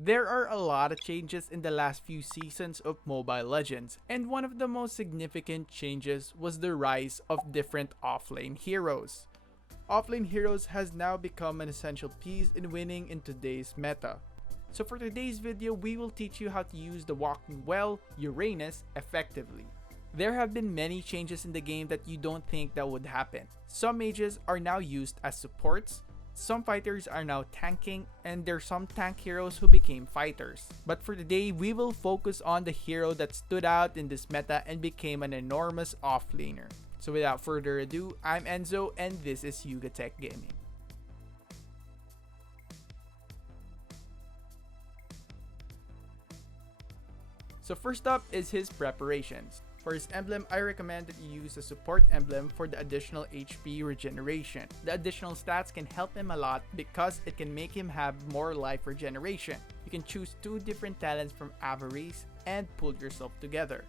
There are a lot of changes in the last few seasons of Mobile Legends, and one of the most significant changes was the rise of different offlane heroes. Offlane heroes has now become an essential piece in winning in today's meta. So for today's video, we will teach you how to use the walking well, Uranus, effectively. There have been many changes in the game that you don't think that would happen. Some mages are now used as supports, some fighters are now tanking, and there are some tank heroes who became fighters. But for today, we will focus on the hero that stood out in this meta and became an enormous offlaner. So without further ado, I'm Enzo and this is Yuga Tech Gaming. So first up is his preparations. For his emblem, I recommend that you use a support emblem for the additional HP regeneration. The additional stats can help him a lot because it can make him have more life regeneration. You can choose two different talents from Avarice and pull yourself together.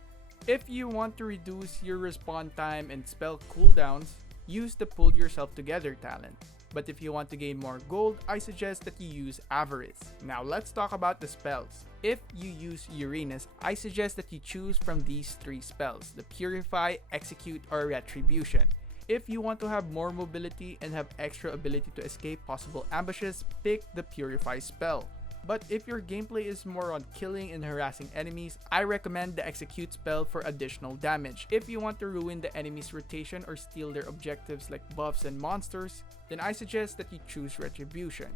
If you want to reduce your respawn time and spell cooldowns, use the pull yourself together talent. But if you want to gain more gold, I suggest that you use Avarice. Now let's talk about the spells. If you use Uranus, I suggest that you choose from these three spells: the Purify, Execute, or Retribution. If you want to have more mobility and have extra ability to escape possible ambushes, pick the Purify spell. But if your gameplay is more on killing and harassing enemies, I recommend the Execute spell for additional damage. If you want to ruin the enemy's rotation or steal their objectives like buffs and monsters, then I suggest that you choose Retribution.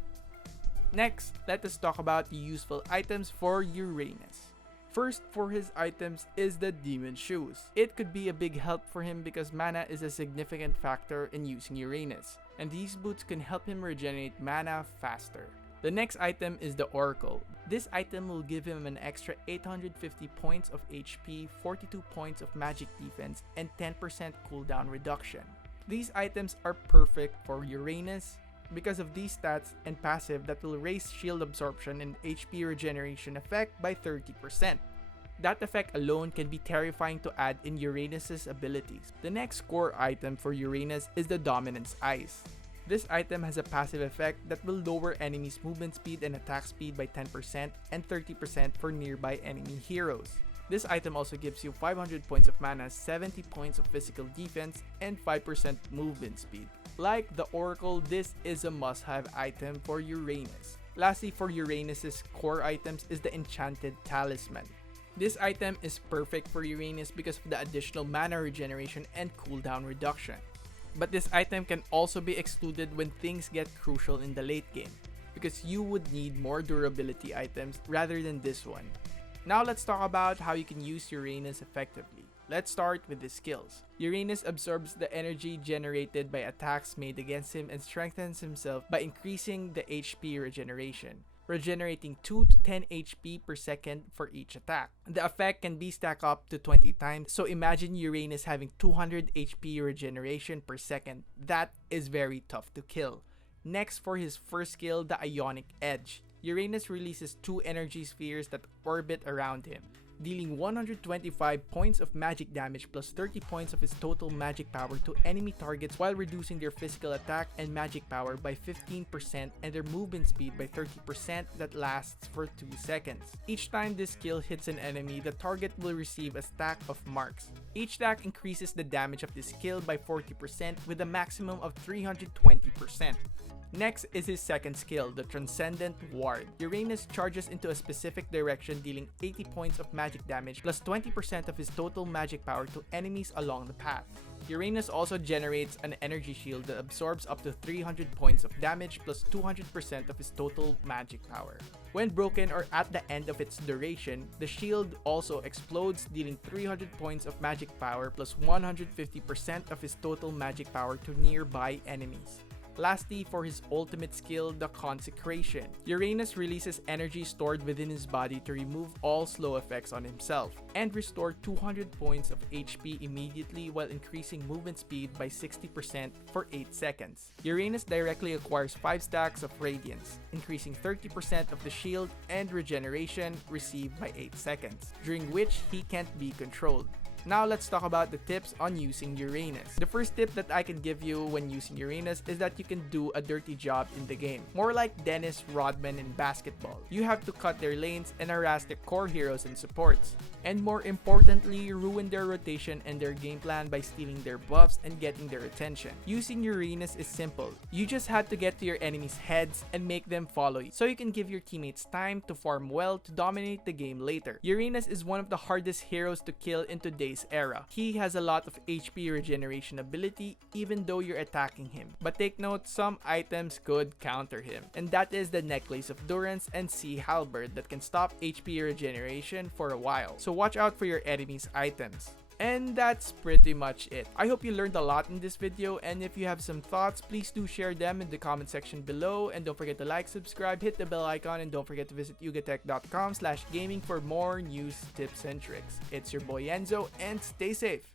Next, let us talk about the useful items for Uranus. First for his items is the Demon Shoes. It could be a big help for him because mana is a significant factor in using Uranus, and these boots can help him regenerate mana faster. The next item is the Oracle. This item will give him an extra 850 points of HP, 42 points of magic defense, and 10% cooldown reduction. These items are perfect for Uranus because of these stats and passive that will raise shield absorption and HP regeneration effect by 30%. That effect alone can be terrifying to add in Uranus's abilities. The next core item for Uranus is the Dominance Ice. This item has a passive effect that will lower enemies' movement speed and attack speed by 10% and 30% for nearby enemy heroes. This item also gives you 500 points of mana, 70 points of physical defense, and 5% movement speed. Like the Oracle, this is a must-have item for Uranus. Lastly, for Uranus's core items is the Enchanted Talisman. This item is perfect for Uranus because of the additional mana regeneration and cooldown reduction. But this item can also be excluded when things get crucial in the late game, because you would need more durability items rather than this one. Now let's talk about how you can use Uranus effectively. Let's start with the skills. Uranus absorbs the energy generated by attacks made against him and strengthens himself by increasing the HP regeneration, regenerating 2 to 10 HP per second for each attack. The effect can be stacked up to 20 times, so imagine Uranus having 200 HP regeneration per second. That is very tough to kill. Next, for his first skill, the Ionic Edge. Uranus releases two energy spheres that orbit around him, dealing 125 points of magic damage plus 30 points of his total magic power to enemy targets while reducing their physical attack and magic power by 15% and their movement speed by 30% that lasts for 2 seconds. Each time this skill hits an enemy, the target will receive a stack of marks. Each stack increases the damage of this skill by 40% with a maximum of 320%. Next is his second skill, the Transcendent Ward. Uranus charges into a specific direction, dealing 80 points of magic damage plus 20% of his total magic power to enemies along the path. Uranus also generates an energy shield that absorbs up to 300 points of damage plus 200% of his total magic power. When broken or at the end of its duration, the shield also explodes, dealing 300 points of magic power plus 150% of his total magic power to nearby enemies. Lastly, for his ultimate skill, the Consecration. Uranus releases energy stored within his body to remove all slow effects on himself and restore 200 points of HP immediately while increasing movement speed by 60% for 8 seconds. Uranus directly acquires 5 stacks of Radiance, increasing 30% of the shield and regeneration received by 8 seconds, during which he can't be controlled. Now let's talk about the tips on using Uranus. The first tip that I can give you when using Uranus is that you can do a dirty job in the game. More like Dennis Rodman in basketball. You have to cut their lanes and harass the core heroes and supports. And more importantly, ruin their rotation and their game plan by stealing their buffs and getting their attention. Using Uranus is simple. You just have to get to your enemies' heads and make them follow you, so you can give your teammates time to farm well to dominate the game later. Uranus is one of the hardest heroes to kill in today's era. He has a lot of HP regeneration ability even though you're attacking him. But take note, some items could counter him. And that is the Necklace of Durance and Sea Halberd that can stop HP regeneration for a while. So watch out for your enemies' items. And that's pretty much it. I hope you learned a lot in this video, and if you have some thoughts, please do share them in the comment section below, and don't forget to like, subscribe, hit the bell icon, and don't forget to visit yugatech.com/gaming for more news, tips, and tricks. It's your boy Enzo, and stay safe!